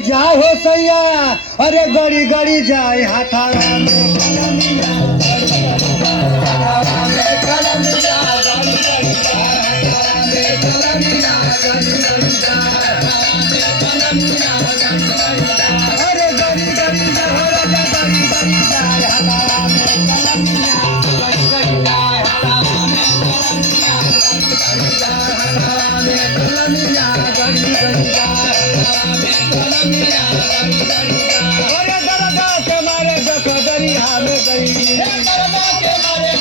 जाए हो सैया अरे गड़ी गड़ी जाए हाथारा में कलमिया हाथारा में कलमिया गड़ी गड़ी जाए हाथारा में कलमिया गड़ी गड़ी जाए हाथारा में कलमिया गड़ी गड़ी जाए अरे गड़ी गड़ी जाए राजा गड़ी गड़ी जाए हाथारा में कलमिया गड़ी गड़ी जाए हाथारा में कलमिया गड़ी गड़ी जाए हाथारा में कलमिया गड़ी गड़ी जाए हाथारा में कलमिया गड़ी गड़ी जाए अरे दरदा के मारे दरिया में गई दरदा के मारे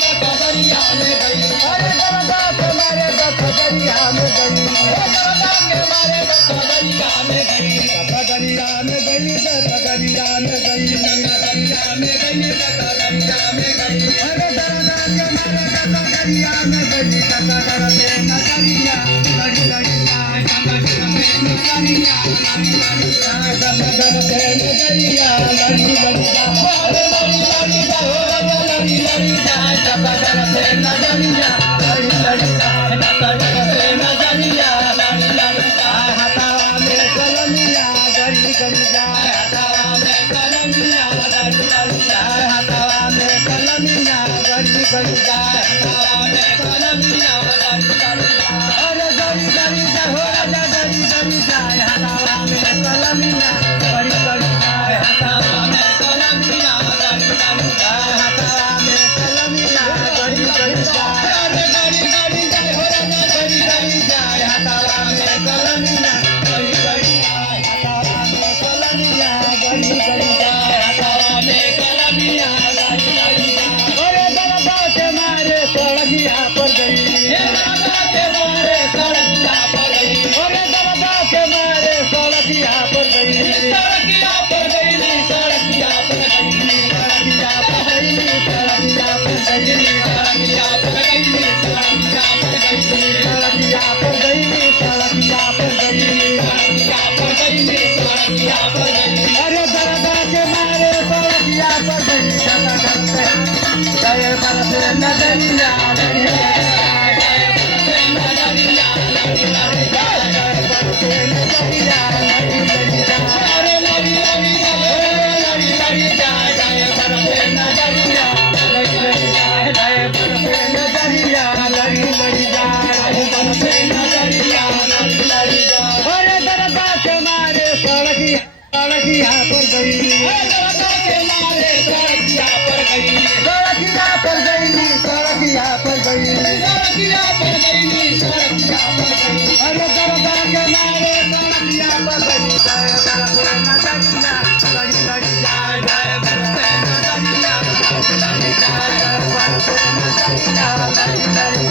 दरिया में गई अरे दरदा के मारे दरिया में गई दरदा के मारे दरिया में गई दरिया में गई दरिया में गई दरिया में गई दरिया में गई अरे दरदा के मारे दरिया में गई दरदा में नजरिया गड़ी गड़ी जाए दरदा में नजरिया गड़ी गड़ी जाए दरदा में नजरिया गड़ी गड़ी जाए अरे लड़ी लड़ी जाए लड़ी लड़ी जाए दरदा में नजरिया गड़ी गड़ी जाए दरदा में नजरिया लड़ी लड़ी जाए हाथावा में कलमिया गड़ी गड़ी जाए हाथावा में कलमिया गड़ी गड़ी जाए हाथावा में कलमिया गड़ी गड़ी जाए हाथावा में कलमिया गड़ी गड़ी जाए अरे गड़ी गड़ी जाए हो राजा गड़ी गड़ी जाए हाथावा में कलमिया गड़ी गड़ी जाए हाथावा में कलमिया गड़ी गड़ी जाए हाथावा में कलमिया गड़ी गड़ी जाए अरे गड़ी गड़ी जाए हो राजा गड़ी गड़ी जाए हाथावा में कलमिया गड़ी गड़ी जाए हाथावा में कलमिया गड़ी गड़ी जाए हाथावा में कलमिया गड़ी गड़ी जाए अरे दरदा के मारे सड़गिया पर गई दरदा के मारे सड़गिया पर गई अरे दरदा के मारे सड़गिया पर गई सड़गिया पर गई सड़गिया पर गई सड़गिया पर गई सड़गिया पर गई सड़गिया पर गई सड़गिया पर गई सड़गिया पर गई सड़गिया पर गई सड़गिया पर गई सड़गिया पर गई अरे दरदा के मारे सड़गिया पर गई जय बरसे नजरिया लड़ी जय बरसे नजरिया लड़ी लड़ी जय बरसे नजरिया लड़ी लड़ी अरे लड़ी लड़ी लड़ी लड़ी जय बरसे नजरिया लड़ी लड़ी जय बरसे नजरिया लड़ी लड़ी जय बरसे नजरिया लड़ी लड़ी अरे दरदा के मारे सड़गिया पर गई दरदा के मारे सड़गिया पर गई सड़गिया पर गई सड़गिया पर गई सड़गिया पर गई सड़गिया पर गई अरे दरदा के मारे सड़गिया पर गई जय बरसे नजरिया लड़ी लड़ी जय बरसे नजरिया लड़ी लड़ी जय बरसे नजरिया लड़ी लड़ी